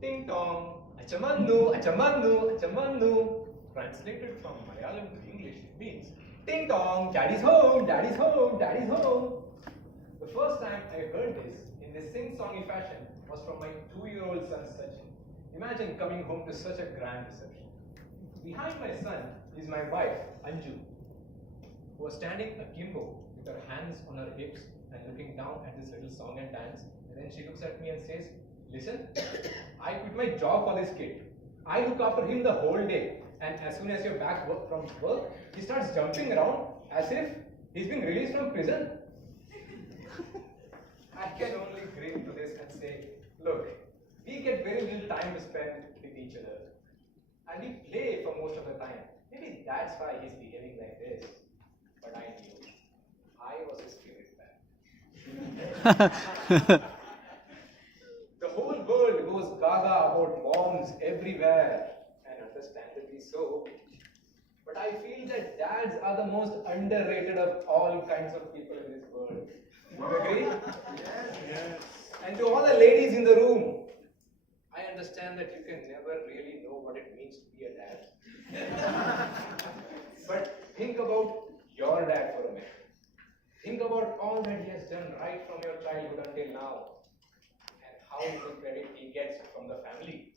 Ting tong, achamannu, achamannu, achamannu. Translated from Malayalam to English, it means ting tong, daddy's home, daddy's home, daddy's home. The first time I heard this in this sing-songy fashion was from my 2-year-old son Sachin. Imagine coming home to such a grand reception. Behind my son is my wife, Anju, who was standing akimbo with her hands on her hips and looking down at this little song and dance. And then she looks at me and says, listen, I quit my job for this kid. I look after him the whole day. And as soon as you're back from work, he starts jumping around as if he's been released from prison. I can only grin to this and say, look, we get very little time to spend with each other. And we play for most of the time. Maybe that's why he's behaving like this. But I knew I was his favorite man. The whole world goes gaga about moms everywhere, and understandably so. But I feel that dads are the most underrated of all kinds of people in this world. You agree? Yes. And to all the ladies in the room, I understand that you can never really know what it means to be a dad. But think about your dad for a minute. Think about all that he has done right from your childhood until now, and how little credit he gets from the family.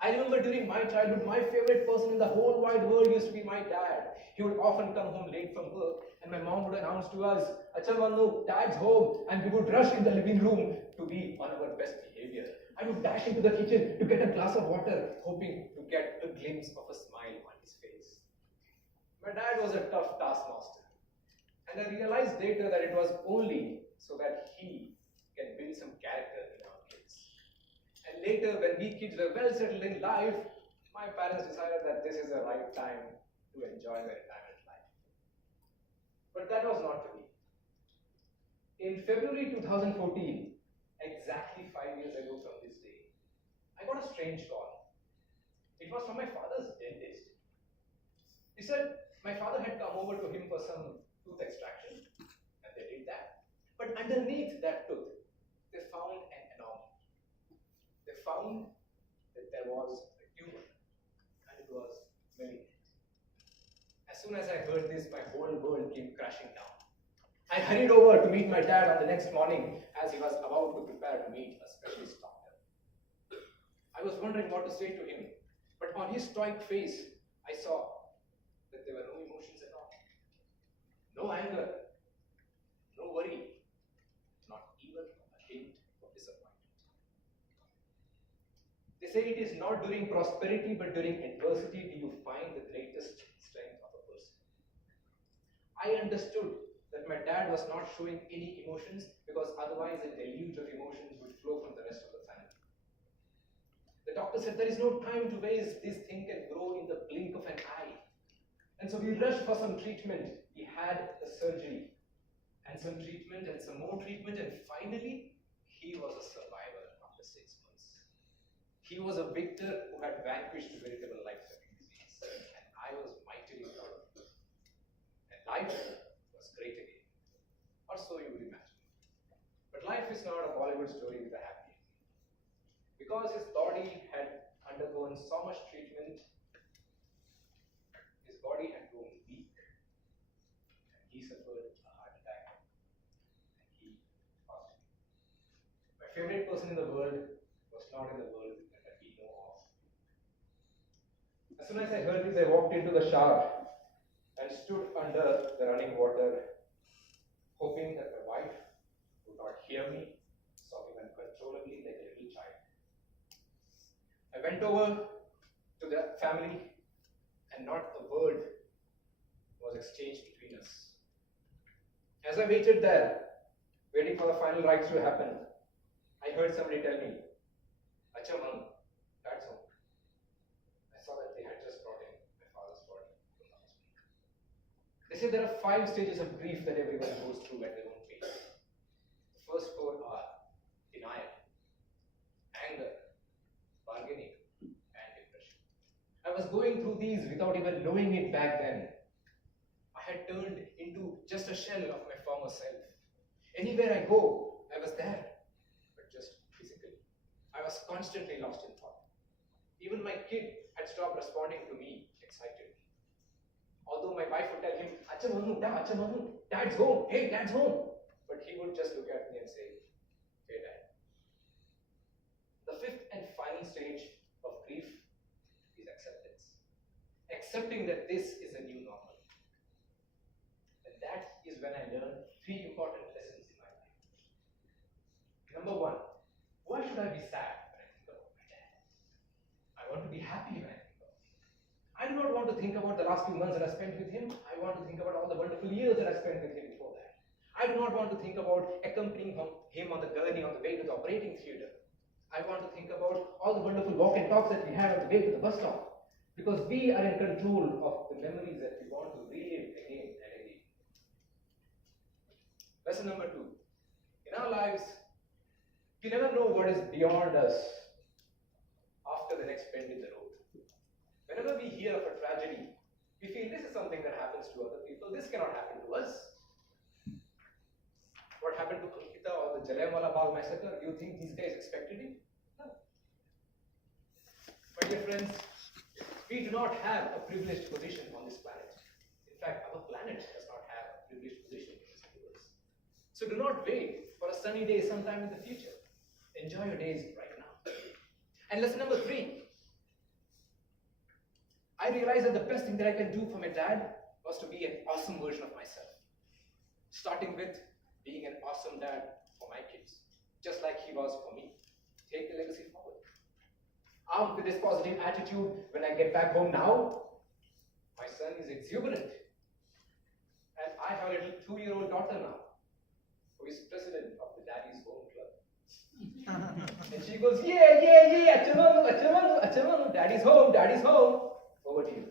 I remember during my childhood, my favorite person in the whole wide world used to be my dad. He would often come home late from work, and my mom would announce to us, Acha Manu, dad's home, and we would rush in the living room to be on our best behavior. I would dash into the kitchen to get a glass of water, hoping to get a glimpse of a smile on his face. My dad was a tough taskmaster, and I realized later that it was only so that he can build some character in our kids. And later, when we kids were well settled in life, my parents decided that this is the right time to enjoy their retirement life. But that was not to be. In February 2014, exactly 5 years ago from this day, I got a strange call. It was from my father's dentist. He said my father had come over to him for some tooth extraction, and they did that. But underneath that tooth, they found an anomaly. They found that there was a tumor, and it was malignant. As soon as I heard this, my whole world came crashing down. I hurried over to meet my dad on the next morning as he was about to prepare to meet a specialist doctor. I was wondering what to say to him, but on his stoic face, I saw that there were no emotions at all. No anger, no worry, not even a hint of disappointment. They say it is not during prosperity but during adversity do you find the greatest strength of a person. I understood that my dad was not showing any emotions because otherwise a deluge of emotions would flow from the rest of the family. The doctor said there is no time to waste, this thing can grow in the blink of an eye. And so we rushed for some treatment. He had a surgery and some treatment and some more treatment, and finally he was a survivor after 6 months. He was a victor who had vanquished veritable life-threatening disease, and I was mightily proud of him. And life was great again. Or so you would imagine. But life is not a Bollywood story with a happy ending. Because his body had undergone so much treatment, his body had grown weak, and he suffered a heart attack, and he passed away. My favorite person in the world was not in the world that we know of. As soon as I heard this, I walked into the shower and stood under the running water, hoping that my wife would not hear me, sobbing uncontrollably like a little child. I went over to the family, and not a word was exchanged between us. As I waited there, waiting for the final rites to happen, I heard somebody tell me, Acha Mang, that's home. I saw that they had just brought in my father's body from the hospital. They say there are 5 stages of grief that everyone goes through at their own pace. The first 4 are denial, anger, bargaining, and depression. I was going through these without even knowing it back then. I had turned into just a shell of my former self. Anywhere I go, I was there, but just physically. I was constantly lost in thought. Even my kid had stopped responding to me excitedly. Although my wife would tell him, "Acha Manu, Acha Manu, Dad's home, hey, Dad's home." But he would just look at me and say, "Hey, Dad." The fifth and final stage of grief is acceptance. Accepting that this is a new normal. And that is when I learned three important lessons in my life. Number one, why should I be sad when I think about my dad? I want to be happy when I think about him. I do not want to think about the last few months that I spent with him. I want to think about all the wonderful years that I spent with him before that. I do not want to think about accompanying him on the journey on the way to the operating theatre. I want to think about all the wonderful walk and talks that we had on the way to the bus stop. Because we are in control of the memories that we want to relive again and again. Lesson number two. In our lives, we never know what is beyond us after the next bend in the road. Whenever we hear of a tragedy, we feel this is something that happens to other people. This cannot happen to us. What happened to Ankita or the Jallianwala Bagh massacre? Do you think these guys expected it? No. My dear friends, we do not have a privileged position on this planet. In fact, our planet does not have a privileged position in this universe. So do not wait for a sunny day sometime in the future. Enjoy your days right now. And lesson number three. I realized that the best thing that I can do for my dad was to be an awesome version of myself. Starting with being an awesome dad for my kids, just like he was for me. Take the legacy forward. Armed with this positive attitude, when I get back home now, my son is exuberant. And I have a little 2-year-old daughter now, who is president of the Daddy's Home Club. And she goes, yeah, Achamanu, Achamanu, Achamanu, Daddy's home, Daddy's home. Over to you.